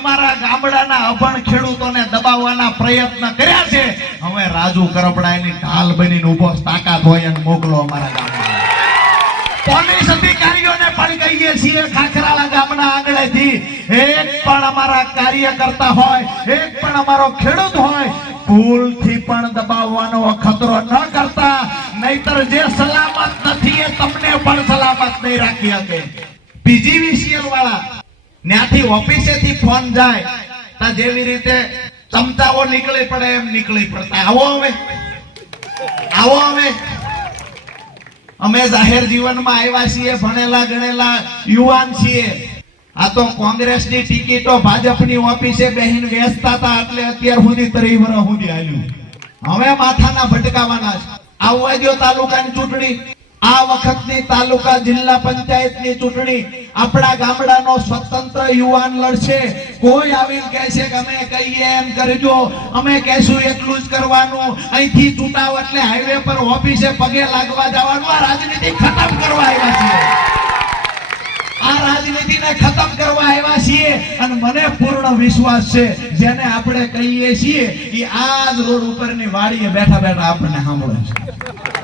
અમારા ગામડાના અભણ ખેડૂતોને દબાવવાના પ્રયત્ન કર્યા છે. હવે રાજુ કરપડા એની ઢાલ બનીને ઊભો તાકાત હોય અને મોકલો અમારા ગામમાં. પોલીસ અધિકારીઓને પણ કહીએ છીએ ખાખરાલા ગામના આંગણેથી, એક પણ અમારા કાર્યકર્તા હોય, એક પણ અમારો ખેડૂત હોય, ભૂલથી પણ દબાવવાનો ખતરો ન કરતા. નહીતર જે સલામત નથી એ તમને પણ સલામત નહીં રાખી શકે. પીજીવીસીએલ વાળા ત્યાંથી ઓફિસેથી ફોન જાય, તા જેવી રીતે ચમચાઓ નીકળી પડે એમ નીકળી પડતા. આવો હવે આવો હવે અમે જાહેર જીવનમાં આવ્યા છીએ, ભણેલા ગણેલા યુવાન છીએ. આ તો કોંગ્રેસની ટિકિટો ભાજપની ઓફિસે બહેન વેચતા હતા એટલે અત્યાર સુધી વર્ષ સુધી આવ્યું હવે માથાના ભટકાવાના છે. આવવા દ્યો તાલુકાની ચૂંટણી, આ વખતની તાલુકા જિલ્લા પંચાયતની ચૂંટણી આપણા ગામડાનો સ્વતંત્ર યુવાન લડશે. કોઈ આવીને કહે છે કે અમે કહીએ એમ કરજો. અમે કહેશું એટલું જ કરવાનું. અહીંથી ચૂંટાવ એટલે હાઈવે પર ઓફિસે પગે લાગવા જવાનું. આ રાજનીતિ ખતમ કરવા આવ્યા છીએ. આ રાજનીતિને ખતમ કરવા આવ્યા છીએ અને મને પૂર્ણ વિશ્વાસ છે, જેને આપણે કહીએ છીએ, એ આ જ રોડ ઉપરની વાડીએ બેઠા બેઠા આપણને સાંભળે છે.